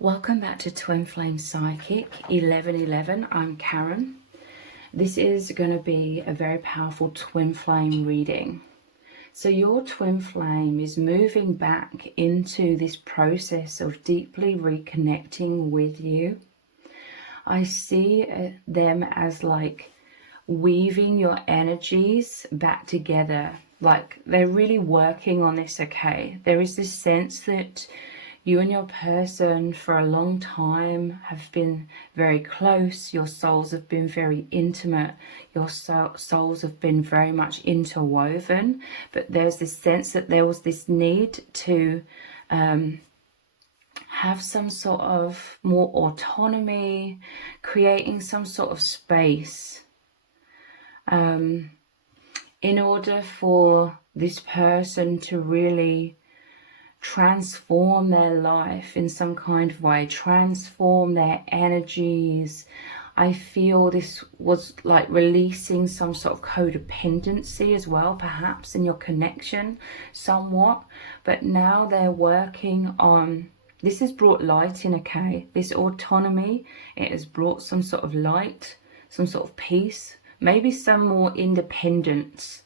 Welcome back to Twin Flame Psychic 1111. I'm Karen. This is going to be a very powerful twin flame reading. So your twin flame is moving back into this process of deeply reconnecting with you. I see them as like weaving your energies back together. Like they're really working on this, okay? There is this sense that you and your person for a long time have been very close. Your souls have been very intimate. Your souls have been very much interwoven. But there's this sense that there was this need to have some sort of more autonomy, creating some sort of space in order for this person to really transform their life in some kind of way, transform their energies. I feel this was like releasing some sort of codependency as well, perhaps in your connection somewhat. But now they're working on, this has brought light in, okay? This autonomy, it has brought some sort of light, some sort of peace, maybe some more independence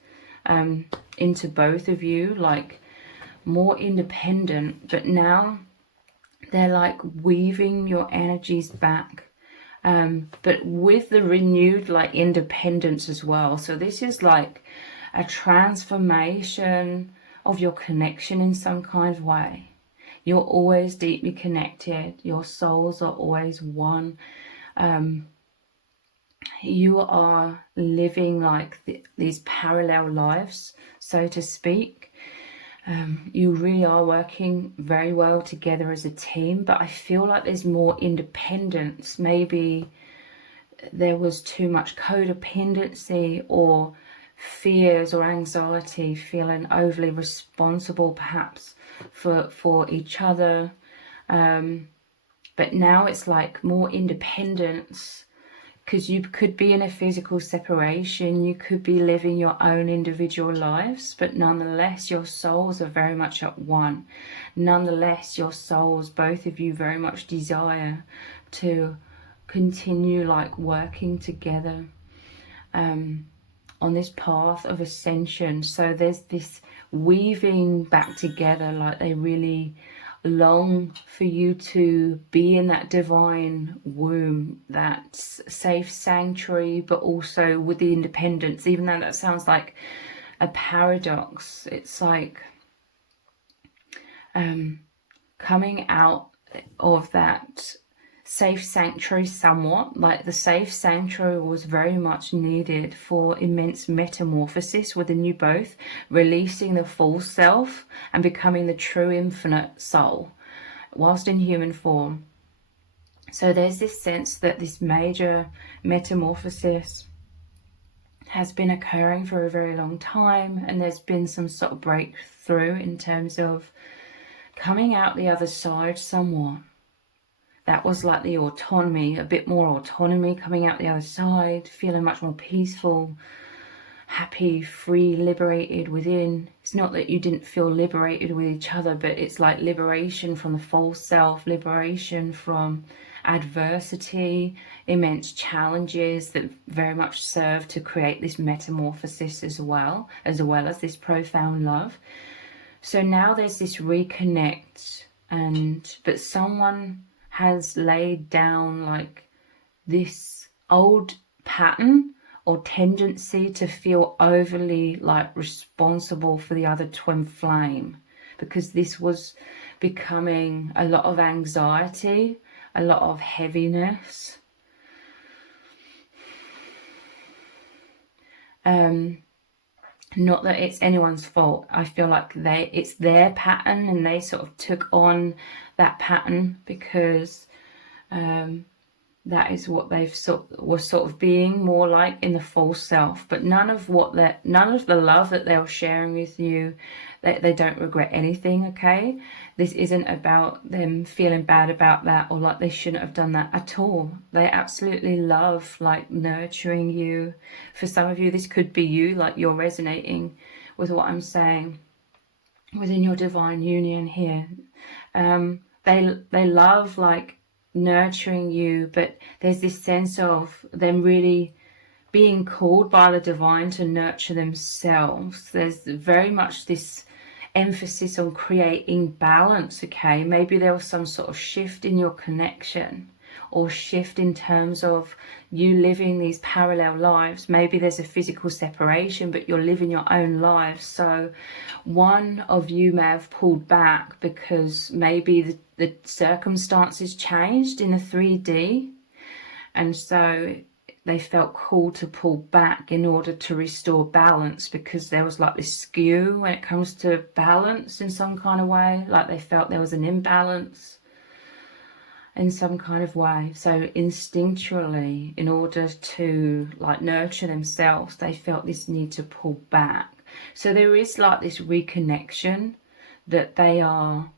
into both of you, like more independent. But now they're like weaving your energies back, but with the renewed like independence as well. So this is like a transformation of your connection in some kind of way. You're always deeply connected. Your souls are always one. You are living like these parallel lives, so to speak. You really are working very well together as a team, but I feel like there's more independence. Maybe there was too much codependency or fears or anxiety, feeling overly responsible perhaps for each other. But now it's like more independence, because you could be in a physical separation, you could be living your own individual lives, but nonetheless your souls are very much at one. Nonetheless your souls, both of you, very much desire to continue like working together on this path of ascension. So there's this weaving back together, like they really long for you to be in that divine womb, that safe sanctuary, but also with the independence. Even though that sounds like a paradox, it's like coming out of that safe sanctuary somewhat. Like the safe sanctuary was very much needed for immense metamorphosis within you both, releasing the false self and becoming the true infinite soul whilst in human form. So there's this sense that this major metamorphosis has been occurring for a very long time, and there's been some sort of breakthrough in terms of coming out the other side somewhat. That was like the autonomy, a bit more autonomy, coming out the other side, feeling much more peaceful, happy, free, liberated within. It's not that you didn't feel liberated with each other, but it's like liberation from the false self, liberation from adversity, immense challenges that very much serve to create this metamorphosis as well as this profound love. So now there's this reconnect, but someone has laid down like this old pattern or tendency to feel overly like responsible for the other twin flame, because this was becoming a lot of anxiety, a lot of heaviness. Not that it's anyone's fault. I feel like it's their pattern, and they sort of took on that pattern because that is what they've were sort of being more like in the false self. But none of the love that they were sharing with you, they don't regret anything, okay? This isn't about them feeling bad about that or like they shouldn't have done that at all. They absolutely love like nurturing you. For some of you, this could be you, like you're resonating with what I'm saying within your divine union here. they love like nurturing you, but there's this sense of them really being called by the divine to nurture themselves. There's very much this emphasis on creating balance, okay? Maybe there was some sort of shift in your connection, or shift in terms of you living these parallel lives. Maybe there's a physical separation, but you're living your own life. So one of you may have pulled back because maybe the circumstances changed in the 3D, and so they felt called to pull back in order to restore balance, because there was like this skew when it comes to balance in some kind of way, like they felt there was an imbalance in some kind of way. So instinctually, in order to like nurture themselves, they felt this need to pull back. So there is like this reconnection that they are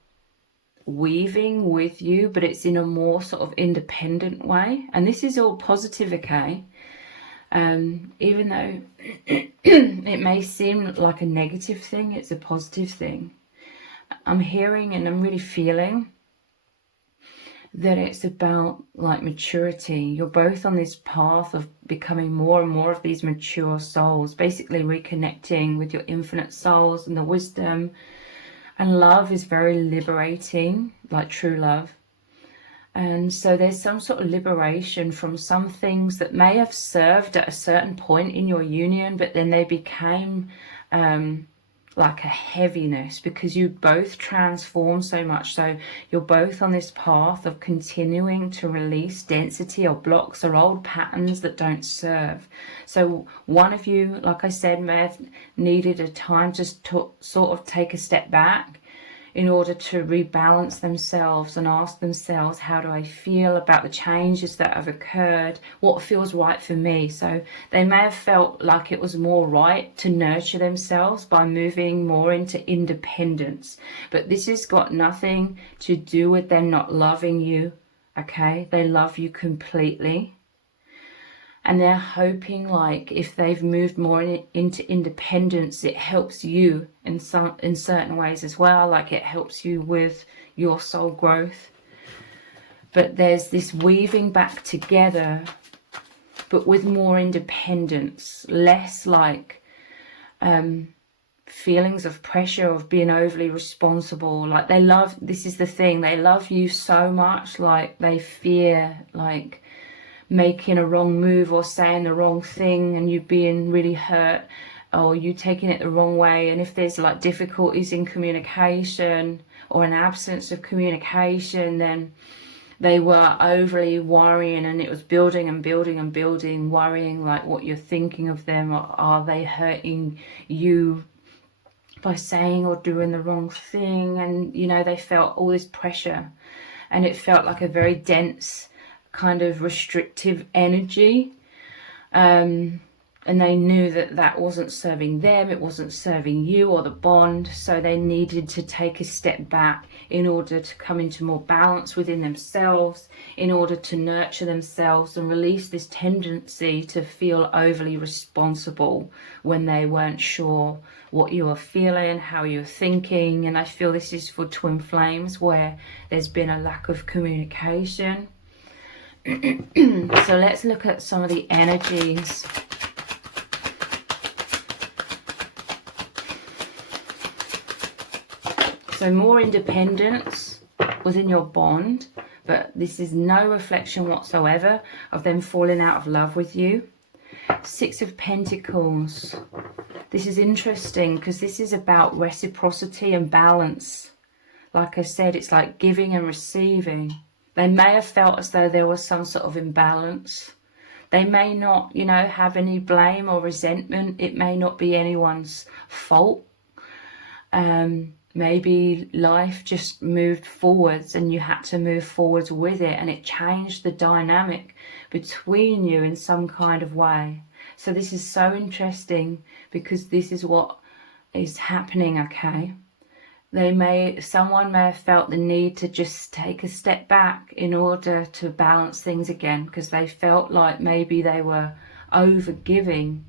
weaving with you, but it's in a more sort of independent way. And this is all positive, okay? Even though it may seem like a negative thing, it's a positive thing. I'm hearing and I'm really feeling that it's about like maturity. You're both on this path of becoming more and more of these mature souls, basically reconnecting with your infinite souls and the wisdom. And love is very liberating, like true love. And so there's some sort of liberation from some things that may have served at a certain point in your union, but then they became like a heaviness because you both transform so much. So you're both on this path of continuing to release density or blocks or old patterns that don't serve. So one of you, like I said, may have needed a time to sort of take a step back in order to rebalance themselves and ask themselves, how do I feel about the changes that have occurred? What feels right for me? So they may have felt like it was more right to nurture themselves by moving more into independence. But this has got nothing to do with them not loving you, okay? They love you completely. And they're hoping like if they've moved more into independence, it helps you in certain ways as well. Like it helps you with your soul growth. But there's this weaving back together, but with more independence, less like feelings of pressure of being overly responsible. Like they love, this is the thing, they love you so much, like they fear like making a wrong move or saying the wrong thing and you being really hurt or you taking it the wrong way. And if there's like difficulties in communication or an absence of communication, then they were overly worrying, and it was building and building and building, worrying like what you're thinking of them, or are they hurting you by saying or doing the wrong thing. And you know, they felt all this pressure, and it felt like a very dense kind of restrictive energy, and they knew that that wasn't serving them, it wasn't serving you or the bond. So they needed to take a step back in order to come into more balance within themselves, in order to nurture themselves and release this tendency to feel overly responsible when they weren't sure what you were feeling, how you were thinking. And I feel this is for twin flames where there's been a lack of communication. So let's look at some of the energies. So more independence within your bond, but this is no reflection whatsoever of them falling out of love with you. Six of Pentacles. This is interesting because this is about reciprocity and balance. Like I said, it's like giving and receiving. They may have felt as though there was some sort of imbalance. They may not, you know, have any blame or resentment. It may not be anyone's fault. Maybe life just moved forwards and you had to move forwards with it, and it changed the dynamic between you in some kind of way. So this is so interesting because this is what is happening, okay? Someone may have felt the need to just take a step back in order to balance things again, because they felt like maybe they were over giving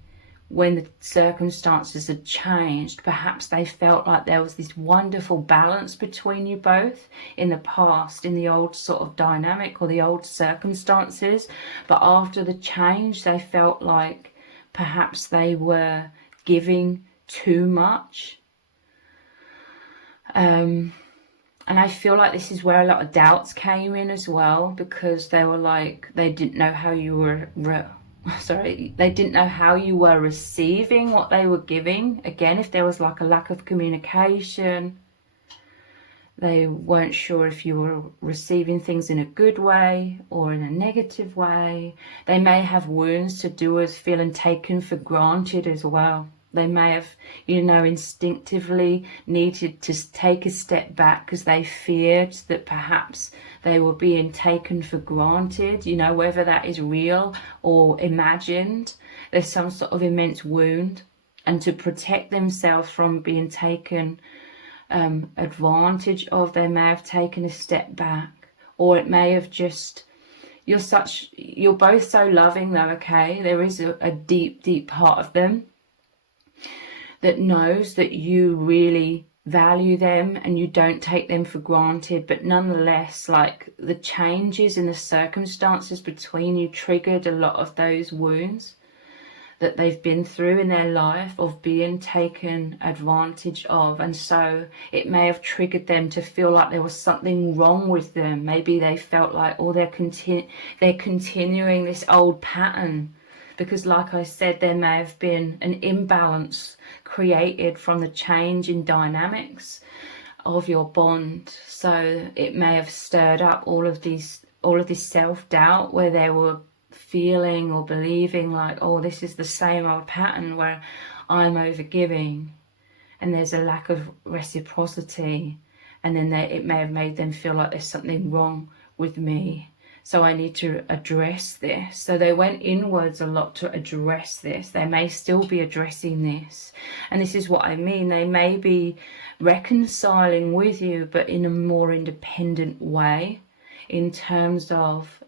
when the circumstances had changed, perhaps they felt like there was this wonderful balance between you both in the past, in the old sort of dynamic or the old circumstances. But after the change, they felt like perhaps they were giving too much. And I feel like this is where a lot of doubts came in as well, because they were like, they didn't know how you were they didn't know how you were receiving what they were giving. Again, if there was like a lack of communication, they weren't sure if you were receiving things in a good way or in a negative way. They may have wounds to do with feeling taken for granted as well. They may have, you know, instinctively needed to take a step back because they feared that perhaps they were being taken for granted, you know, whether that is real or imagined. There's some sort of immense wound, and to protect themselves from being taken advantage of, they may have taken a step back. Or it may have just, you're both so loving though, okay? There is a deep part of them that knows that you really value them and you don't take them for granted. But nonetheless, like, the changes in the circumstances between you triggered a lot of those wounds that they've been through in their life of being taken advantage of. And so it may have triggered them to feel like there was something wrong with them. Maybe they felt like, oh, they're continuing this old pattern. Because like I said, there may have been an imbalance created from the change in dynamics of your bond. So it may have stirred up all of this self-doubt, where they were feeling or believing like, oh, this is the same old pattern where I'm overgiving and there's a lack of reciprocity. And then it may have made them feel like there's something wrong with me. So I need to address this. So they went inwards a lot to address this. They may still be addressing this. And this is what I mean. They may be reconciling with you, but in a more independent way, in terms of,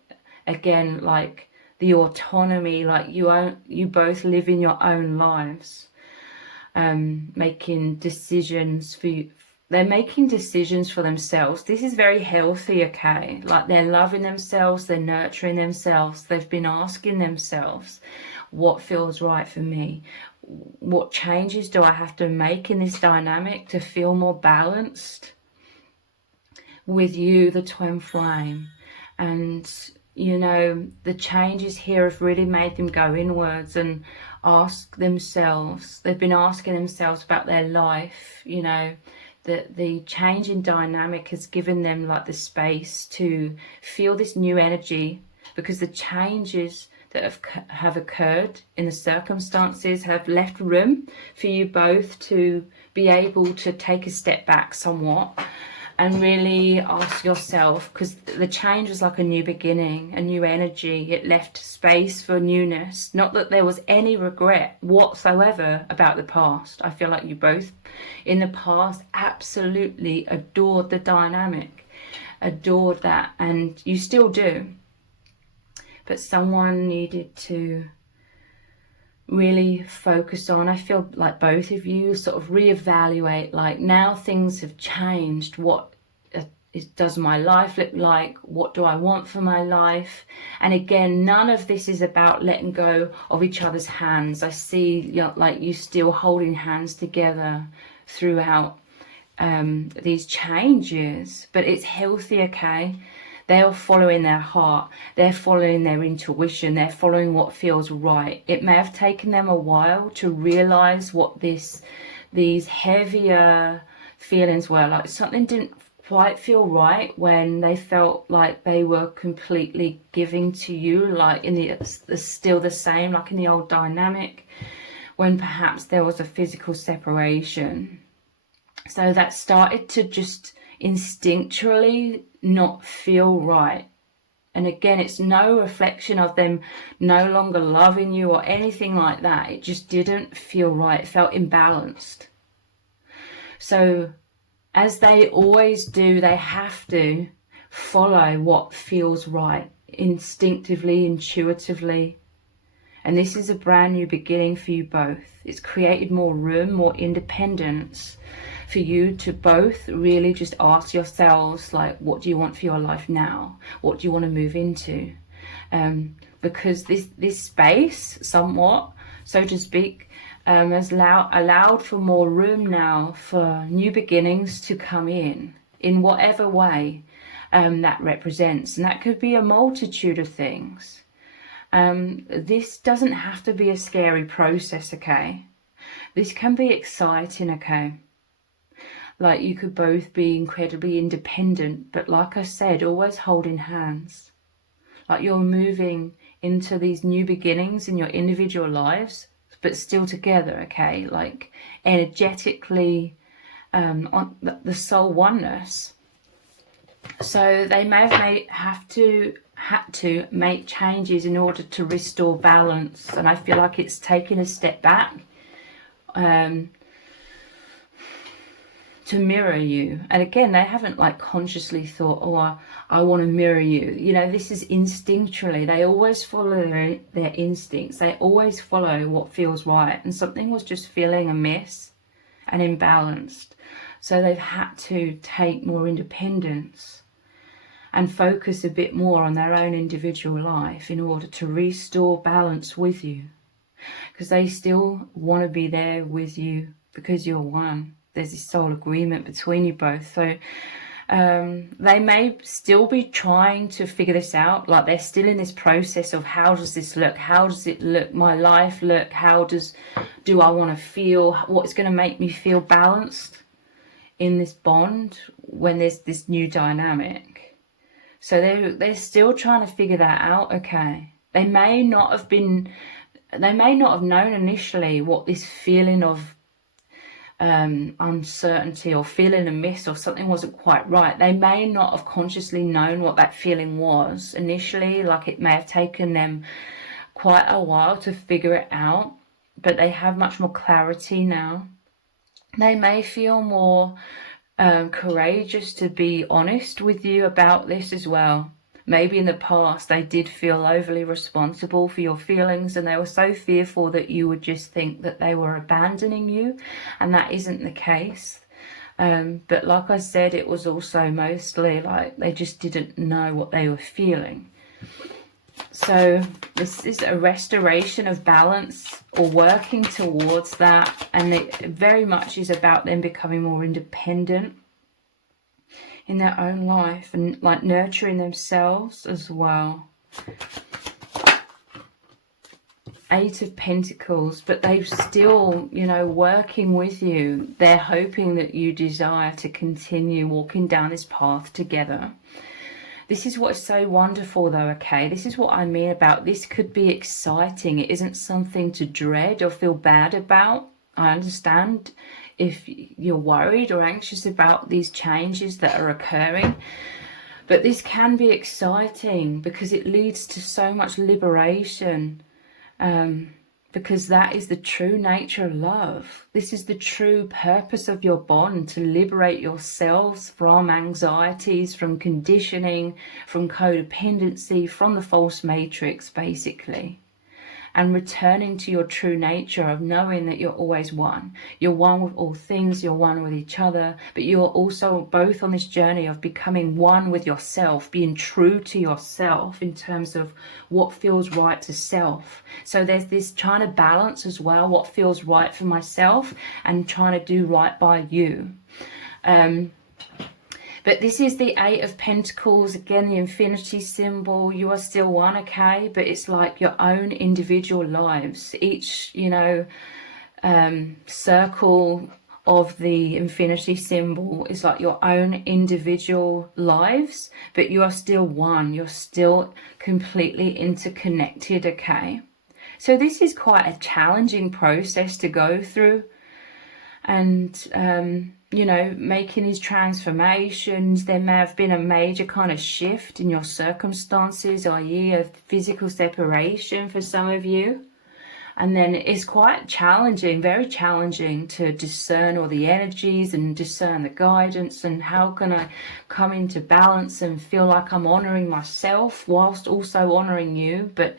again, like the autonomy, like you both live in your own lives, making decisions for you. They're making decisions for themselves. This is very healthy, okay? Like, they're loving themselves, they're nurturing themselves. They've been asking themselves, what feels right for me? What changes do I have to make in this dynamic to feel more balanced with you, the twin flame? And, you know, the changes here have really made them go inwards and ask themselves. They've been asking themselves about their life, you know. The change in dynamic has given them like the space to feel this new energy, because the changes that have occurred in the circumstances have left room for you both to be able to take a step back somewhat and really ask yourself, because the change was like a new beginning, a new energy. It left space for newness. Not that there was any regret whatsoever about the past. I feel like you both in the past absolutely adored the dynamic, adored that, and you still do. But someone needed to really focus on, I feel like both of you sort of reevaluate, like, now things have changed. What does my life look like? What do I want for my life? And again, none of this is about letting go of each other's hands. I see, you know, like, you still holding hands together throughout these changes, but it's healthy, okay? They are following their heart. They're following their intuition. They're following what feels right. It may have taken them a while to realize what these heavier feelings were. Like, something didn't quite feel right when they felt like they were completely giving to you, like in the still the same, like in the old dynamic, when perhaps there was a physical separation. So that started to just instinctually not feel right. And again, it's no reflection of them no longer loving you or anything like that. It just didn't feel right. It felt imbalanced. So as they always do, they have to follow what feels right, instinctively, intuitively. And this is a brand new beginning for you both. It's created more room, more independence for you to both really just ask yourselves, like, what do you want for your life now? What do you want to move into? Because this space, somewhat, so to speak, has allowed for more room now for new beginnings to come in whatever way that represents. And that could be a multitude of things. This doesn't have to be a scary process, okay? This can be exciting, okay? Like, you could both be incredibly independent, but like I said, always holding hands. Like, you're moving into these new beginnings in your individual lives, but still together, okay? Like, energetically, on the soul oneness. So they may have had to make changes in order to restore balance, and I feel like it's taken a step back to mirror you. And again, they haven't like consciously thought, oh, I want to mirror you. You know, this is instinctually. They always follow their instincts. They always follow what feels right. And something was just feeling amiss and imbalanced. So they've had to take more independence and focus a bit more on their own individual life in order to restore balance with you. Because they still want to be there with you because you're one. There's this soul agreement between you both. So they may still be trying to figure this out. Like, they're still in this process of, how does this look? How does it look? My life look? How do I want to feel? What's going to make me feel balanced in this bond when there's this new dynamic? So they're still trying to figure that out, okay? They may not have known initially what this feeling of uncertainty or feeling amiss or something wasn't quite right. They may not have consciously known what that feeling was initially. Like, it may have taken them quite a while to figure it out, but they have much more clarity now. They may feel more courageous to be honest with you about this as well. Maybe in the past they did feel overly responsible for your feelings, and they were so fearful that you would just think that they were abandoning you, and that isn't the case. But like I said, it was also mostly like they just didn't know what they were feeling. So this is a restoration of balance, or working towards that, and it very much is about them becoming more independent in their own life and like nurturing themselves as well. 8 of Pentacles, but they're still, you know, working with you. They're hoping that you desire to continue walking down this path together. This is what's so wonderful though, okay? This is what I mean about this could be exciting. It isn't something to dread or feel bad about. I understand if you're worried or anxious about these changes that are occurring. But this can be exciting because it leads to so much liberation. Because that is the true nature of love. This is the true purpose of your bond, to liberate yourselves from anxieties, from conditioning, from codependency, from the false matrix, basically. And returning to your true nature of knowing that you're always one. You're one with all things, you're one with each other, but you're also both on this journey of becoming one with yourself, being true to yourself in terms of what feels right to self. So there's this trying to balance as well, what feels right for myself and trying to do right by you. But this is the 8 of Pentacles, again, the infinity symbol. You are still one, okay? But it's like your own individual lives. Each, you know, circle of the infinity symbol is like your own individual lives, but you are still one. You're still completely interconnected, okay? So this is quite a challenging process to go through. And, you know, making these transformations, there may have been a major kind of shift in your circumstances, i.e. a physical separation for some of you. And then it's quite challenging, very challenging to discern all the energies and discern the guidance and how can I come into balance and feel like I'm honouring myself whilst also honouring you. But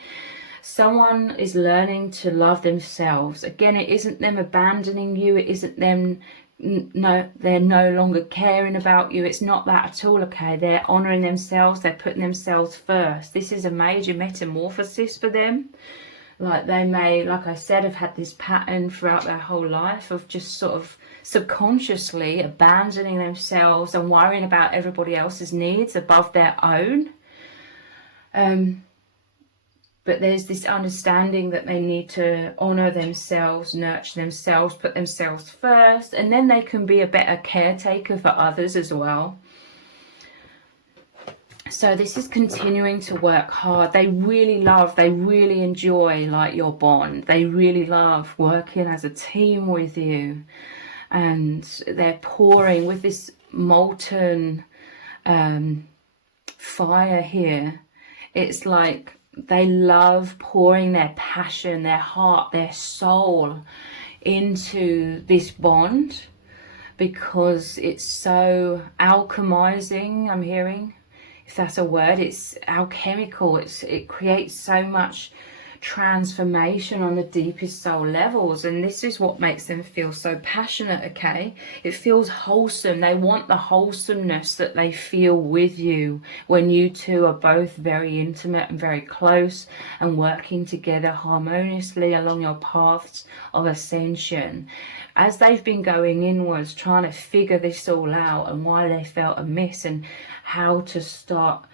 Someone is learning to love themselves. Again, it isn't them abandoning you. It isn't them, no, they're no longer caring about you. It's not that at all, okay? They're honouring themselves. They're putting themselves first. This is a major metamorphosis for them. Like they may, like I said, have had this pattern throughout their whole life of just sort of subconsciously abandoning themselves and worrying about everybody else's needs above their own. But there's this understanding that they need to honour themselves, nurture themselves, put themselves first, and then they can be a better caretaker for others as well. So this is continuing to work hard. They really enjoy like your bond. They really love working as a team with you. And they're pouring with this molten fire here. It's like they love pouring their passion, their heart, their soul into this bond because it's so alchemizing, I'm hearing. If that's a word, it's alchemical. It creates so much transformation on the deepest soul levels, and this is what makes them feel so passionate, okay? It feels wholesome. They want the wholesomeness that they feel with you when you two are both very intimate and very close and working together harmoniously along your paths of ascension. As they've been going inwards, trying to figure this all out and why they felt amiss and how to start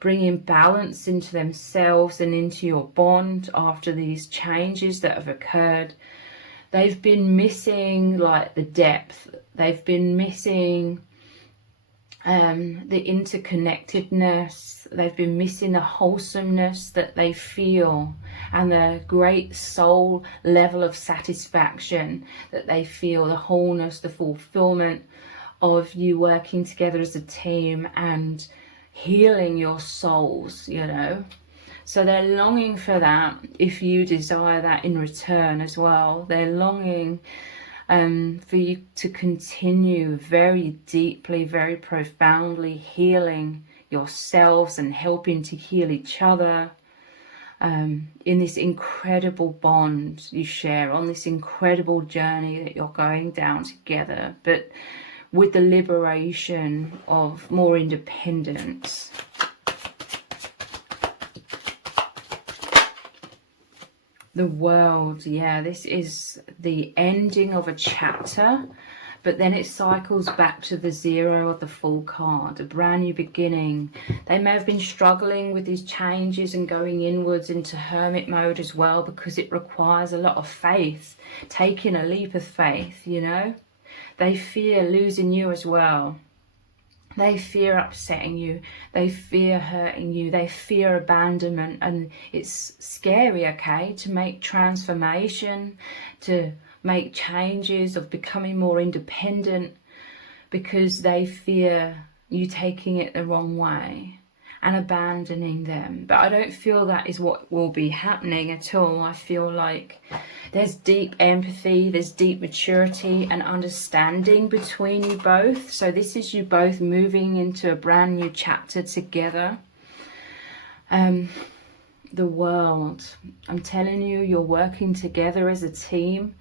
bringing balance into themselves and into your bond after these changes that have occurred. They've been missing like the depth. They've been missing the interconnectedness. They've been missing the wholesomeness that they feel and the great soul level of satisfaction that they feel, the wholeness, the fulfillment of you working together as a team and healing your souls, you know. So they're longing for that if you desire that in return as well. They're longing for you to continue very deeply, very profoundly healing yourselves and helping to heal each other in this incredible bond you share, on this incredible journey that you're going down together. But with the liberation of more independence. The world, yeah, this is the ending of a chapter, but then it cycles back to the zero of the Fool card, a brand new beginning. They may have been struggling with these changes and going inwards into hermit mode as well, because it requires a lot of faith, taking a leap of faith, you know. They fear losing you as well. They fear upsetting you. They fear hurting you. They fear abandonment. And it's scary, okay, to make transformation, to make changes of becoming more independent, because they fear you taking it the wrong way and abandoning them. But I don't feel that is what will be happening at all. I feel like there's deep empathy, there's deep maturity and understanding between you both. So this is you both moving into a brand new chapter together. The world, I'm telling you, you're working together as a team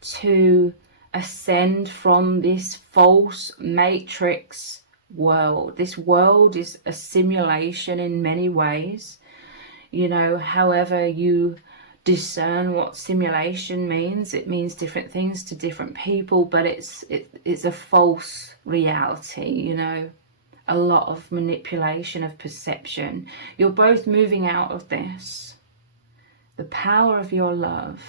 to ascend from this false matrix world. This world is a simulation in many ways. You know, however you discern what simulation means, it means different things to different people, but it's a false reality, you know, a lot of manipulation of perception. You're both moving out of this. The power of your love,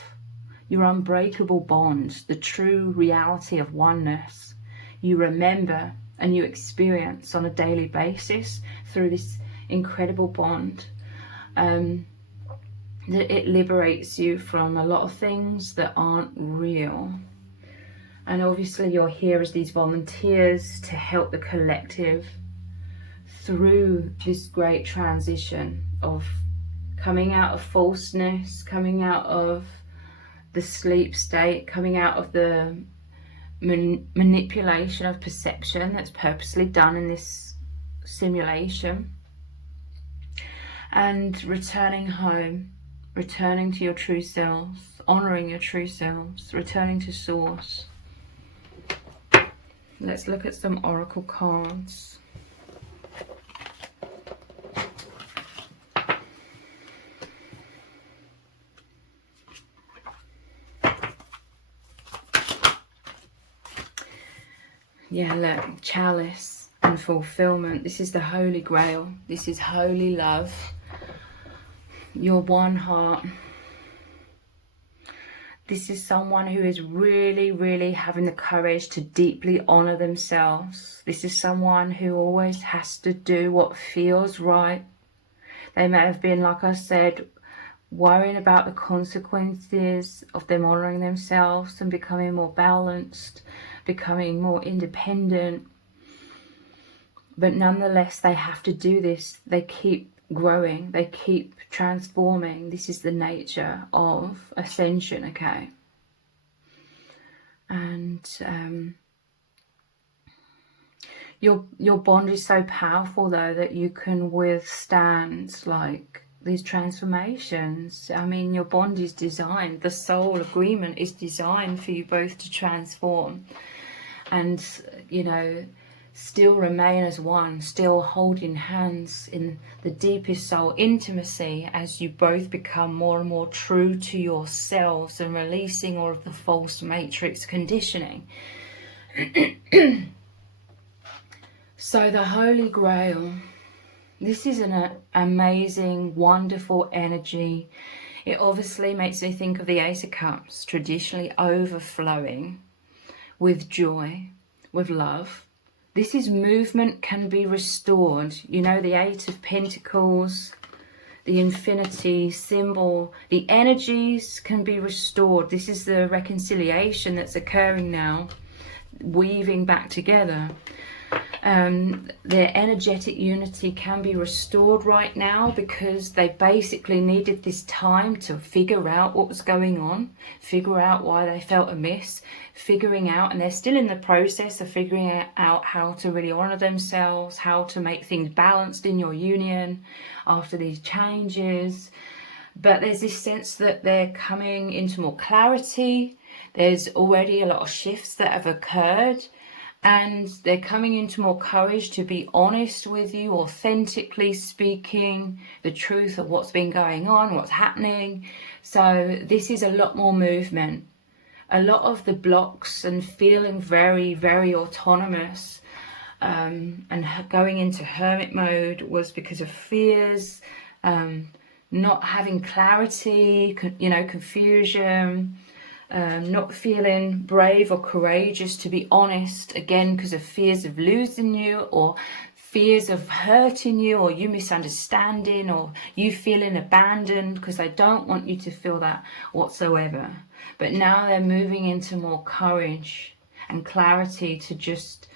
your unbreakable bond, the true reality of oneness, you remember and you experience on a daily basis through this incredible bond. That it liberates you from a lot of things that aren't real. And obviously you're here as these volunteers to help the collective through this great transition of coming out of falseness, coming out of the sleep state, coming out of the manipulation of perception that's purposely done in this simulation, and returning home, returning to your true selves, honouring your true selves, returning to source. Let's look at some oracle cards. Yeah, look, chalice and fulfillment. This is the Holy Grail. This is holy love. Your one heart. This is someone who is really, really having the courage to deeply honour themselves. This is someone who always has to do what feels right. They may have been, like I said, worrying about the consequences of them honouring themselves and becoming more balanced, becoming more independent. But nonetheless, they have to do this. They keep growing, they keep transforming. This is the nature of ascension, okay? And your bond is so powerful though that you can withstand like these transformations. I mean, your bond is designed, the soul agreement is designed for you both to transform and, you know, still remain as one, still holding hands in the deepest soul intimacy as you both become more and more true to yourselves and releasing all of the false matrix conditioning. So the Holy Grail, this is an amazing, wonderful energy. It obviously makes me think of the Ace of Cups, traditionally overflowing with joy, with love. This is movement can be restored. You know, the Eight of Pentacles, the infinity symbol, the energies can be restored. This is the reconciliation that's occurring now, weaving back together. Their energetic unity can be restored right now because they basically needed this time to figure out what was going on, figure out why they felt amiss, figuring out, and they're still in the process of figuring out how to really honour themselves, how to make things balanced in your union after these changes. But there's this sense that they're coming into more clarity. There's already a lot of shifts that have occurred. And they're coming into more courage to be honest with you, authentically speaking the truth of what's been going on, what's happening. So this is a lot more movement. A lot of the blocks and feeling very, very autonomous and going into hermit mode was because of fears, not having clarity, you know, confusion. Not feeling brave or courageous to be honest, again because of fears of losing you or fears of hurting you or you misunderstanding or you feeling abandoned, because they don't want you to feel that whatsoever. But now they're moving into more courage and clarity to just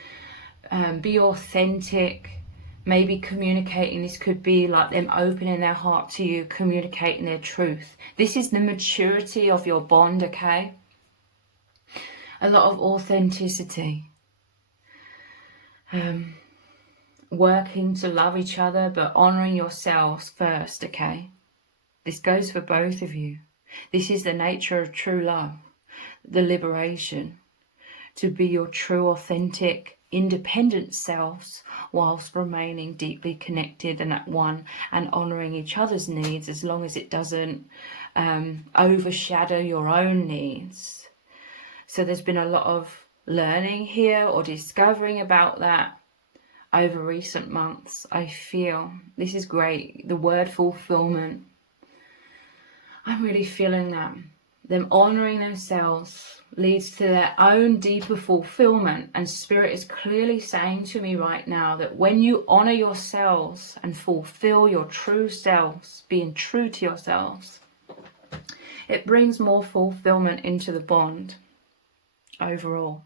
be authentic, maybe communicating. This could be like them opening their heart to you, communicating their truth. This is the maturity of your bond, okay? A lot of authenticity. Working to love each other, but honouring yourselves first, okay? This goes for both of you. This is the nature of true love, the liberation. To be your true, authentic, independent selves whilst remaining deeply connected and at one and honouring each other's needs as long as it doesn't overshadow your own needs. So there's been a lot of learning here or discovering about that over recent months. I feel this is great. The word fulfillment, I'm really feeling that. Them honouring themselves leads to their own deeper fulfillment, and Spirit is clearly saying to me right now that when you honour yourselves and fulfill your true selves, being true to yourselves, it brings more fulfillment into the bond overall.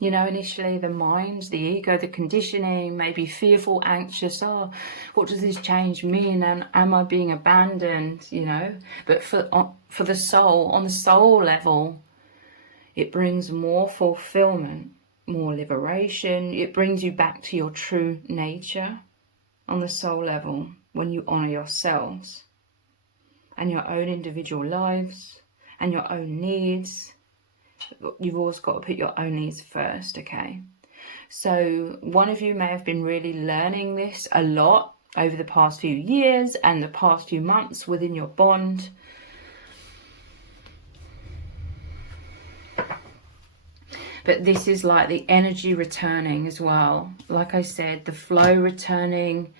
You know, initially the mind, the ego, the conditioning, maybe fearful, anxious, oh, what does this change mean? And am I being abandoned, you know? But for the soul, on the soul level, it brings more fulfillment, more liberation. It brings you back to your true nature. on the soul level when you honour yourselves and your own individual lives and your own needs. You've always got to put your own needs first, okay? So one of you may have been really learning this a lot over the past few years and the past few months within your bond. But this is like the energy returning as well. Like I said, the flow returning,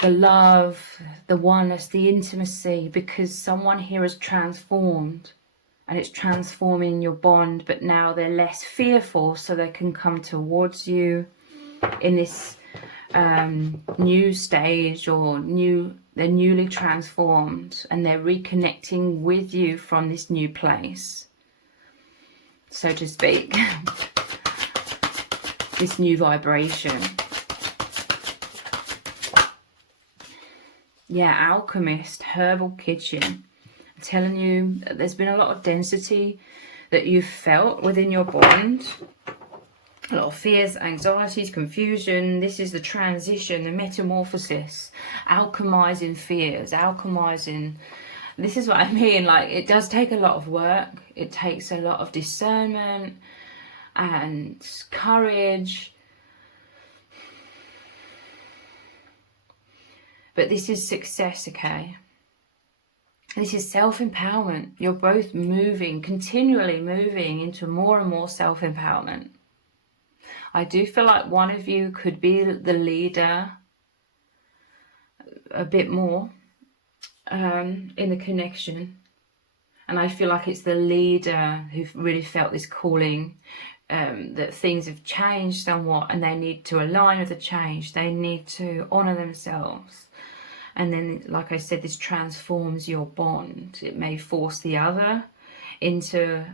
the love, the oneness, the intimacy, because someone here has transformed and it's transforming your bond, but now they're less fearful, so they can come towards you in this new stage, or they're newly transformed and they're reconnecting with you from this new place, so to speak. This new vibration. Yeah, alchemist, herbal kitchen. I'm telling you, there's been a lot of density that you've felt within your bond. A lot of fears, anxieties, confusion. This is the transition, the metamorphosis, alchemizing fears, alchemizing. This is what I mean, like, it does take a lot of work. It takes a lot of discernment and courage. But this is success, okay? This is self-empowerment. You're both moving, continually moving into more and more self-empowerment. I do feel like one of you could be the leader a bit more in the connection. And I feel like it's the leader who really felt this calling, that things have changed somewhat and they need to align with the change. They need to honour themselves. And then, like I said, this transforms your bond. It may force the other into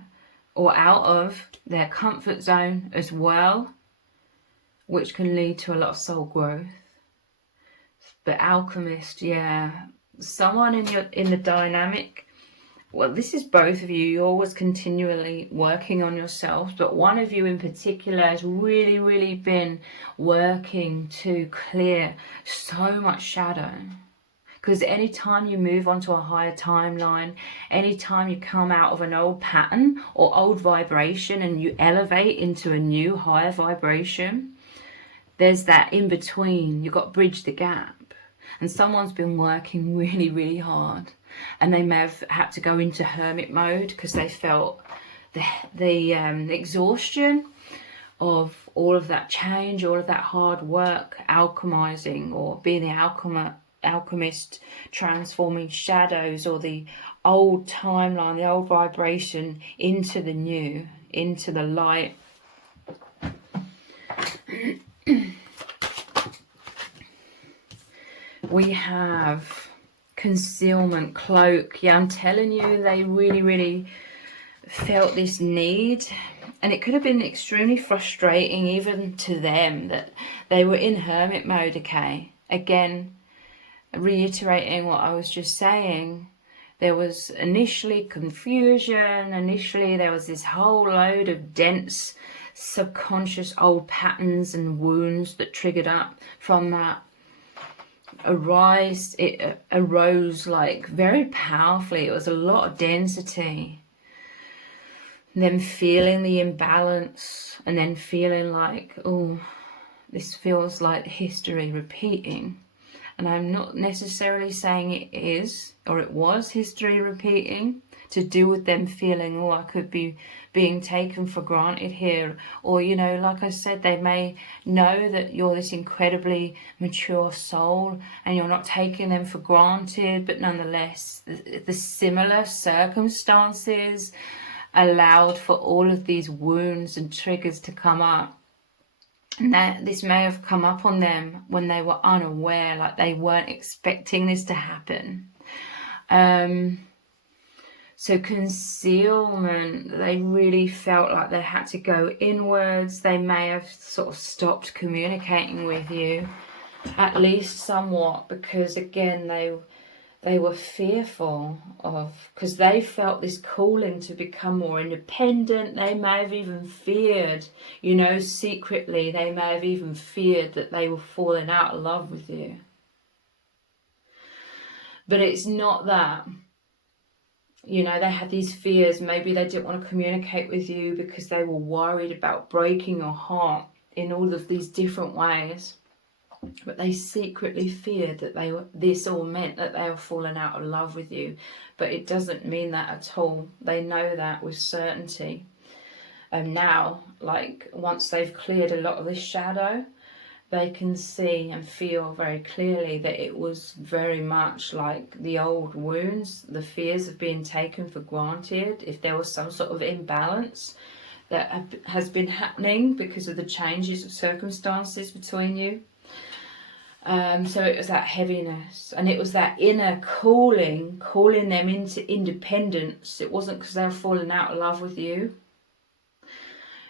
or out of their comfort zone as well, which can lead to a lot of soul growth. But alchemist, yeah, someone in the dynamic. Well, this is both of you. You're always continually working on yourselves, but one of you in particular has really, really been working to clear so much shadow. Because anytime you move onto a higher timeline, anytime you come out of an old pattern or old vibration and you elevate into a new higher vibration, there's that in between. You've got to bridge the gap. And someone's been working really, really hard. And they may have had to go into hermit mode because they felt the exhaustion of all of that change, all of that hard work, alchemizing, or being the alchemist, transforming shadows or the old timeline, the old vibration into the new, into the light. We have concealment, cloak. Yeah, I'm telling you, they really, really felt this need. And it could have been extremely frustrating even to them that they were in hermit mode, okay? Again, reiterating what I was just saying, there was initially confusion. Initially, there was this whole load of dense, subconscious old patterns and wounds that triggered up from that. It arose like very powerfully. It was a lot of density. And then feeling the imbalance, and then feeling like, oh, this feels like history repeating. And I'm not necessarily saying it is, or it was history repeating, to do with them feeling, oh, I could be being taken for granted here. Or, you know, like I said, they may know that you're this incredibly mature soul and you're not taking them for granted, but nonetheless, the similar circumstances allowed for all of these wounds and triggers to come up. And that this may have come up on them when they were unaware, like they weren't expecting this to happen. So concealment, they really felt like they had to go inwards. They may have sort of stopped communicating with you, at least somewhat, because again, They were fearful of, because they felt this calling to become more independent. They may have even feared, you know, secretly, they may have even feared that they were falling out of love with you. But it's not that. You know, they had these fears. Maybe they didn't want to communicate with you because they were worried about breaking your heart in all of these different ways. But they secretly feared that this all meant that they were falling out of love with you. But it doesn't mean that at all. They know that with certainty. And now, like, once they've cleared a lot of this shadow, they can see and feel very clearly that it was very much like the old wounds, the fears of being taken for granted. If there was some sort of imbalance that has been happening because of the changes of circumstances between you. So it was that heaviness, and it was that inner calling them into independence. It wasn't because they were falling out of love with you.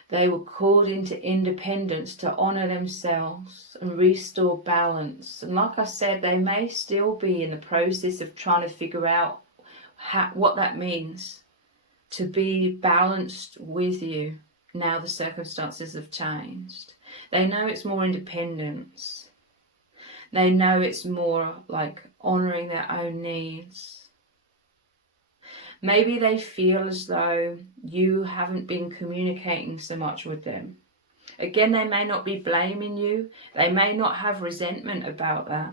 They were called into independence to honour themselves and restore balance. And like I said, they may still be in the process of trying to figure out what that means, to be balanced with you now the circumstances have changed. They know it's more independence. They know it's more like honouring their own needs. Maybe they feel as though you haven't been communicating so much with them. Again, they may not be blaming you. They may not have resentment about that.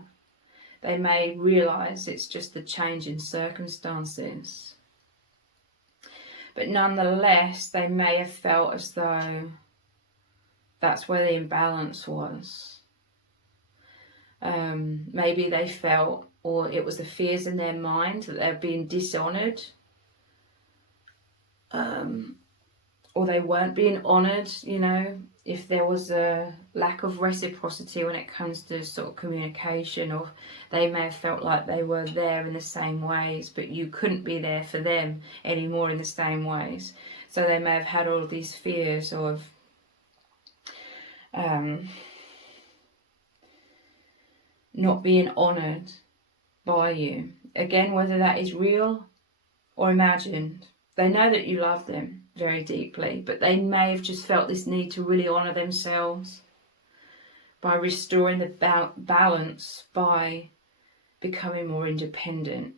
They may realise it's just the change in circumstances. But nonetheless, they may have felt as though that's where the imbalance was. Maybe they felt, or it was the fears in their mind that they're being dishonoured, or they weren't being honoured, you know, if there was a lack of reciprocity when it comes to sort of communication, or they may have felt like they were there in the same ways, but you couldn't be there for them anymore in the same ways. So they may have had all of these fears of not being honoured by you. Again, whether that is real or imagined, they know that you love them very deeply, but they may have just felt this need to really honour themselves by restoring the balance, by becoming more independent.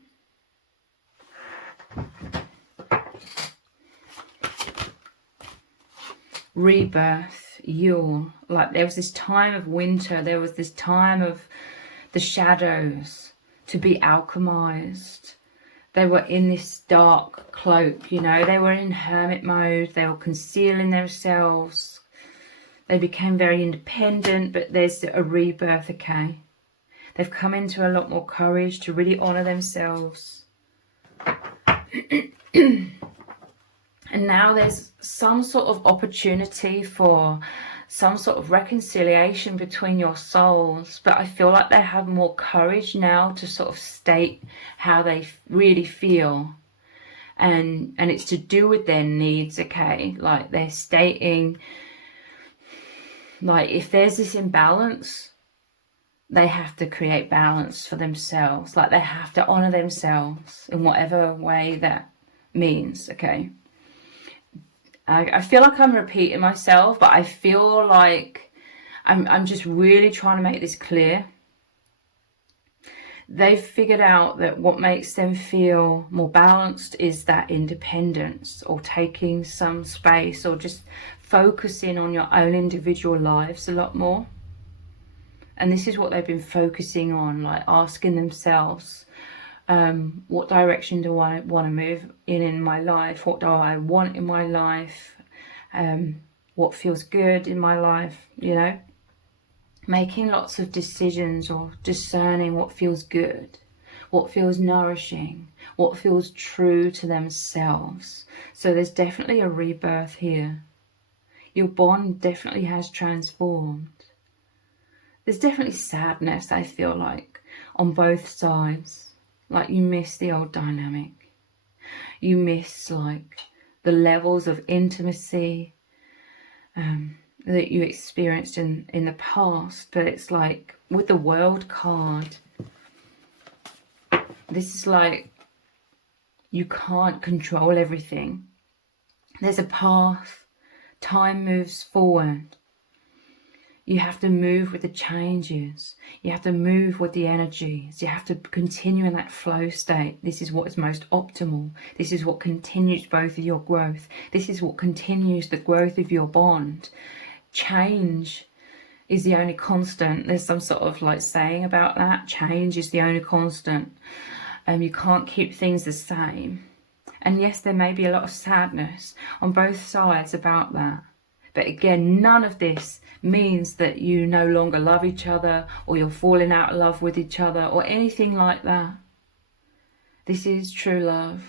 Rebirth, Yule. Like there was this time of winter, there was this time of the shadows to be alchemized. They were in this dark cloak, you know, they were in hermit mode, they were concealing themselves. They became very independent, but there's a rebirth, okay? They've come into a lot more courage to really honour themselves. And now there's some sort of opportunity for some sort of reconciliation between your souls, but I feel like they have more courage now to sort of state how they really feel, and it's to do with their needs, okay? Like they're stating, like if there's this imbalance, they have to create balance for themselves. Like they have to honor themselves in whatever way that means, okay? I feel like I'm repeating myself, but I feel like I'm just really trying to make this clear. They've figured out that what makes them feel more balanced is that independence, or taking some space, or just focusing on your own individual lives a lot more. And this is what they've been focusing on, like asking themselves, what direction do I want to move in my life? What do I want in my life? What feels good in my life, you know? Making lots of decisions, or discerning what feels good, what feels nourishing, what feels true to themselves. So there's definitely a rebirth here. Your bond definitely has transformed. There's definitely sadness, I feel like, on both sides. Like you miss the old dynamic. You miss like the levels of intimacy that you experienced in the past. But it's like with the World card, This is like, you can't control everything. There's a path. Time moves forward. You have to move with the changes. You have to move with the energies. You have to continue in that flow state. This is what is most optimal. This is what continues both of your growth. This is what continues the growth of your bond. Change is the only constant. There's some sort of like saying about that. Change is the only constant. You can't keep things the same. And yes, there may be a lot of sadness on both sides about that. But again, none of this means that you no longer love each other, or you're falling out of love with each other, or anything like that. This is true love,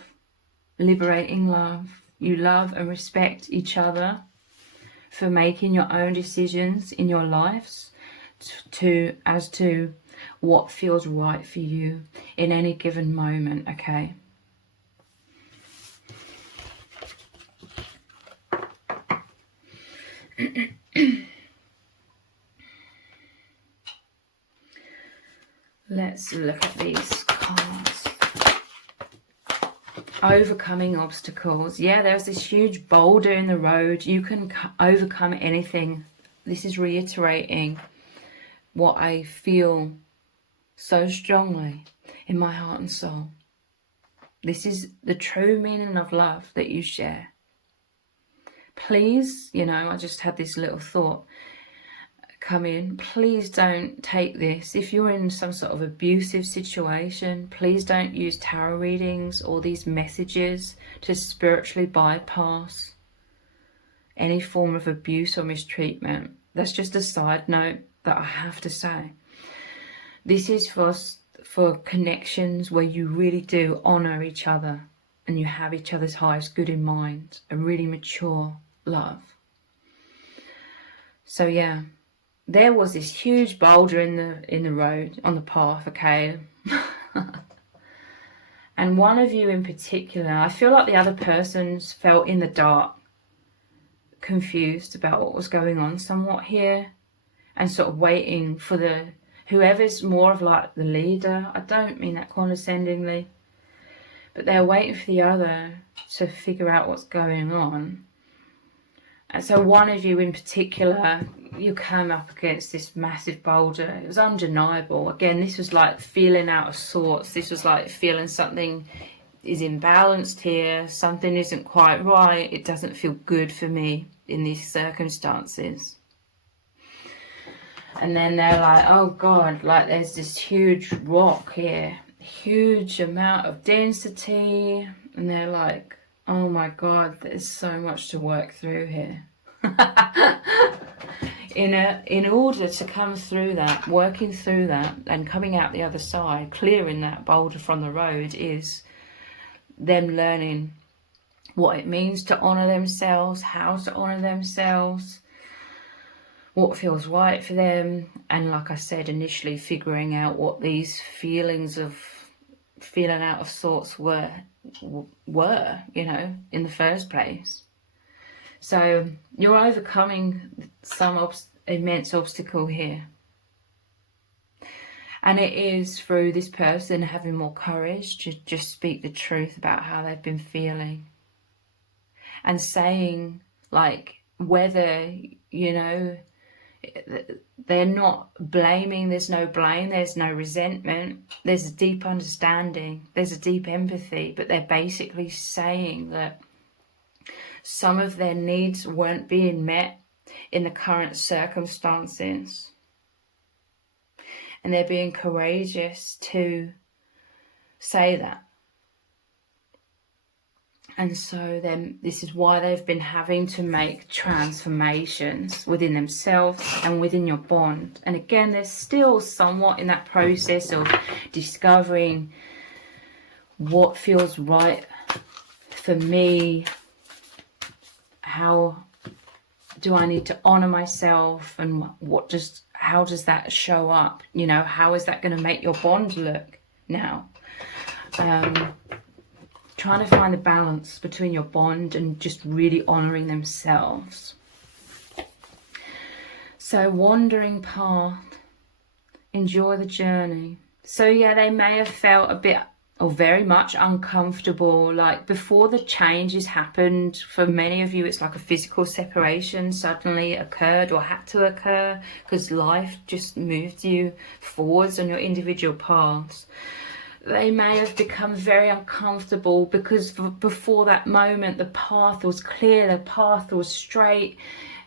liberating love. You love and respect each other for making your own decisions in your lives as to what feels right for you in any given moment, okay? Let's look at these cards. Overcoming obstacles. Yeah, there's this huge boulder in the road. You can overcome anything. This is reiterating what I feel so strongly in my heart and soul. This is the true meaning of love that you share. Please, you know, I just had this little thought come in. Please don't take this. If you're in some sort of abusive situation, please don't use tarot readings or these messages to spiritually bypass any form of abuse or mistreatment. That's just a side note that I have to say. This is for connections where you really do honor each other and you have each other's highest good in mind, a really mature love. So yeah, there was this huge boulder in the road, on the path, okay? And one of you in particular, I feel like the other person's felt in the dark, confused about what was going on somewhat here, and sort of waiting for whoever's more of like the leader. I don't mean that condescendingly, but they're waiting for the other to figure out what's going on. And so one of you in particular, you came up against this massive boulder. It was undeniable. Again, this was like feeling out of sorts. This was like feeling something is imbalanced here. Something isn't quite right. It doesn't feel good for me in these circumstances. And then they're like, oh God, like there's this huge rock here. Huge amount of density. And they're like, oh my God, there's so much to work through here. In order to come through that, working through that and coming out the other side, clearing that boulder from the road, is them learning what it means to honour themselves, how to honour themselves, what feels right for them, and like I said initially, figuring out what these feelings of feeling out of sorts were, you know, in the first place. So you're overcoming some immense obstacle here. And it is through this person having more courage to just speak the truth about how they've been feeling. And saying, like, whether, you know, they're not blaming, there's no blame, there's no resentment, there's a deep understanding, there's a deep empathy, but they're basically saying that some of their needs weren't being met in the current circumstances. And they're being courageous to say that. And so then this is why they've been having to make transformations within themselves and within your bond. And again, they're still somewhat in that process of discovering what feels right for me. How do I need to honor myself, and how does that show up? You know, how is that going to make your bond look now? Trying to find the balance between your bond and just really honoring themselves. So wandering path, enjoy the journey. So yeah, they may have felt a bit or very much uncomfortable. Like before the changes happened, for many of you it's like a physical separation suddenly occurred or had to occur because life just moved you forwards on your individual paths. They may have become very uncomfortable because before that moment the path was clear, the path was straight,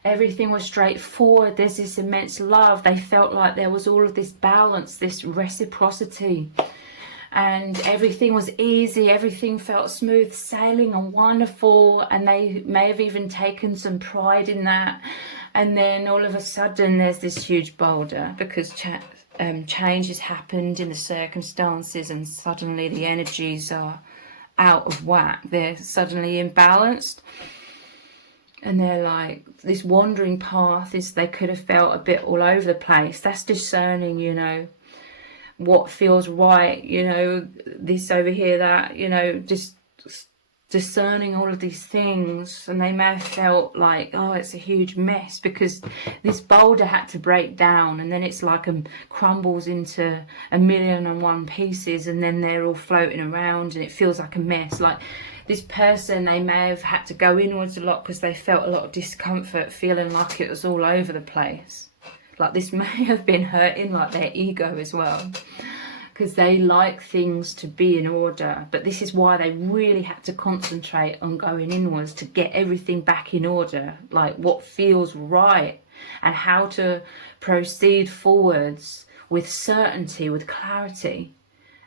everything was straightforward, there's this immense love. They felt like there was all of this balance, this reciprocity, and everything was easy, everything felt smooth sailing and wonderful, and they may have even taken some pride in that. And then all of a sudden there's this huge boulder because change has happened in the circumstances, and suddenly the energies are out of whack, they're suddenly imbalanced, and they're like this wandering path is, they could have felt a bit all over the place. That's discerning, you know, what feels right, you know, this over here, that, you know, just discerning all of these things. And they may have felt like, oh, it's a huge mess because this boulder had to break down, and then it's like crumbles into 1,000,001 pieces, and then they're all floating around and it feels like a mess. Like this person, they may have had to go inwards a lot because they felt a lot of discomfort, feeling like it was all over the place. Like this may have been hurting like their ego as well, because they like things to be in order. But this is why they really had to concentrate on going inwards to get everything back in order, like what feels right and how to proceed forwards with certainty, with clarity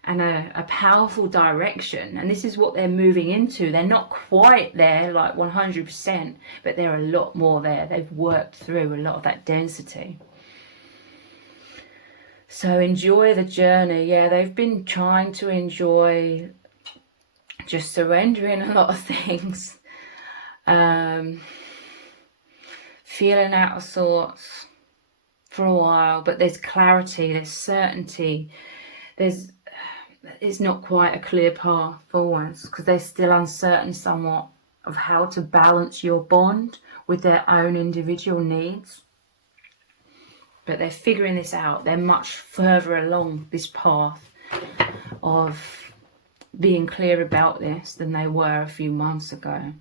and a powerful direction. And this is what they're moving into. They're not quite there like 100%, but they're a lot more there. They've worked through a lot of that density. So enjoy the journey. Yeah, they've been trying to enjoy just surrendering a lot of things, feeling out of sorts for a while, but there's clarity, there's certainty, it's not quite a clear path forwards because they're still uncertain somewhat of how to balance your bond with their own individual needs. But they're figuring this out. They're much further along this path of being clear about this than they were a few months ago.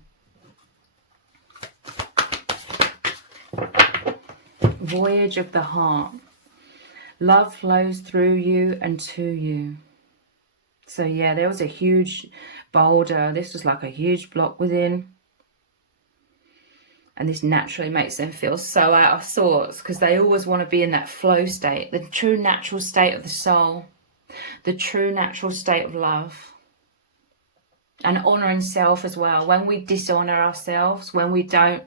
Voyage of the heart. Love flows through you and to you. So yeah, there was a huge boulder. This was like a huge block within. And this naturally makes them feel so out of sorts because they always want to be in that flow state, the true natural state of the soul, the true natural state of love. And honouring self as well. When we dishonour ourselves, when we don't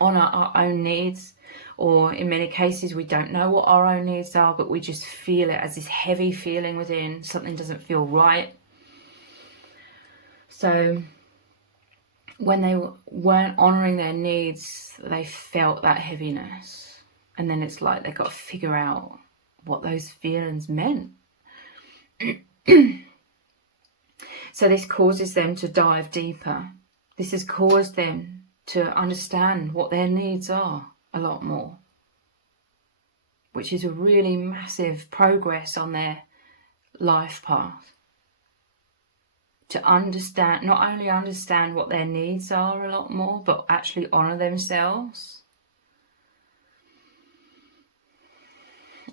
honour our own needs, or in many cases we don't know what our own needs are, but we just feel it as this heavy feeling within, something doesn't feel right. So when they weren't honouring their needs, they felt that heaviness. And then it's like they've got to figure out what those feelings meant. So this causes them to dive deeper. This has caused them to understand what their needs are a lot more, which is a really massive progress on their life path. To understand, not only understand what their needs are a lot more, but actually honour themselves.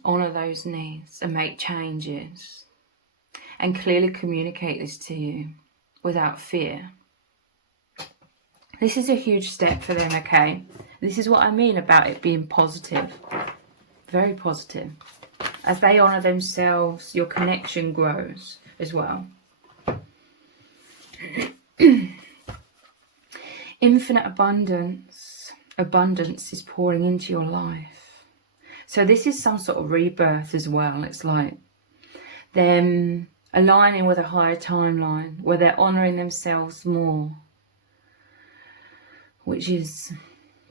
Honour those needs and make changes. And clearly communicate this to you without fear. This is a huge step for them, okay? This is what I mean about it being positive. Very positive. As they honour themselves, your connection grows as well. Infinite abundance. Abundance is pouring into your life. So this is some sort of rebirth as well. It's like them aligning with a higher timeline where they're honouring themselves more, which is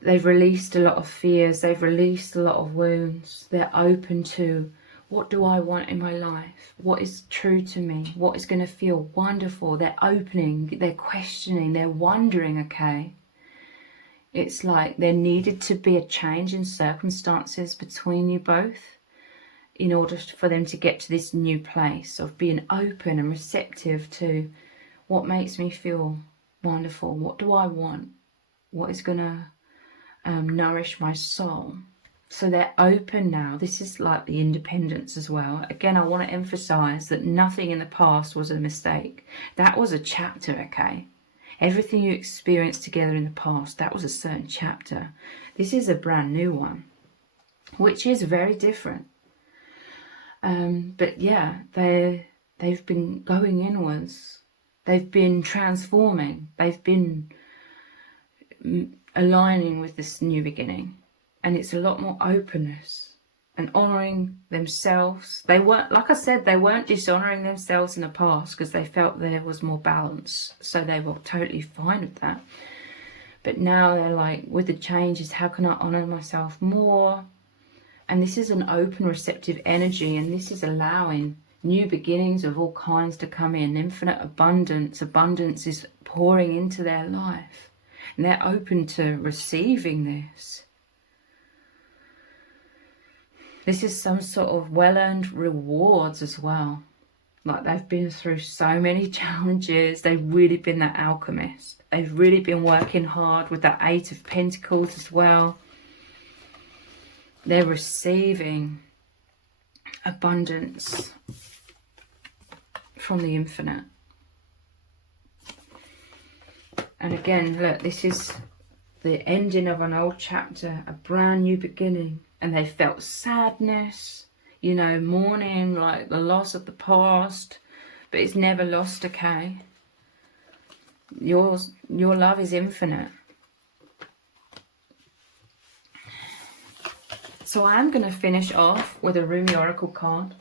they've released a lot of fears, they've released a lot of wounds. They're open to, what do I want in my life? What is true to me? What is going to feel wonderful? They're opening, they're questioning, they're wondering, okay? It's like there needed to be a change in circumstances between you both. in order for them to get to this new place of being open and receptive to what makes me feel wonderful, what do I want, what is going to nourish my soul. So they're open now. This is like the independence as well. Again, I want to emphasize that nothing in the past was a mistake. That was a chapter, okay? Everything you experienced together in the past, that was a certain chapter. This is a brand new one, which is very different. But yeah, they've been going inwards. They've been transforming. They've been aligning with this new beginning. And it's a lot more openness and honouring themselves. They weren't, like I said, they weren't dishonouring themselves in the past because they felt there was more balance. So they were totally fine with that. But now they're like, with the changes, how can I honour myself more? And this is an open, receptive energy, and this is allowing new beginnings of all kinds to come in. Infinite abundance. Abundance is pouring into their life. And they're open to receiving this. This is some sort of well-earned rewards as well. Like they've been through so many challenges. They've really been that alchemist. They've really been working hard with that 8 of Pentacles as well. They're receiving abundance from the infinite. And again, look, this is the ending of an old chapter, a brand new beginning. And they felt sadness, you know, mourning, like the loss of the past. But it's never lost, okay? Your love is infinite. So I'm going to finish off with a Rumi Oracle card.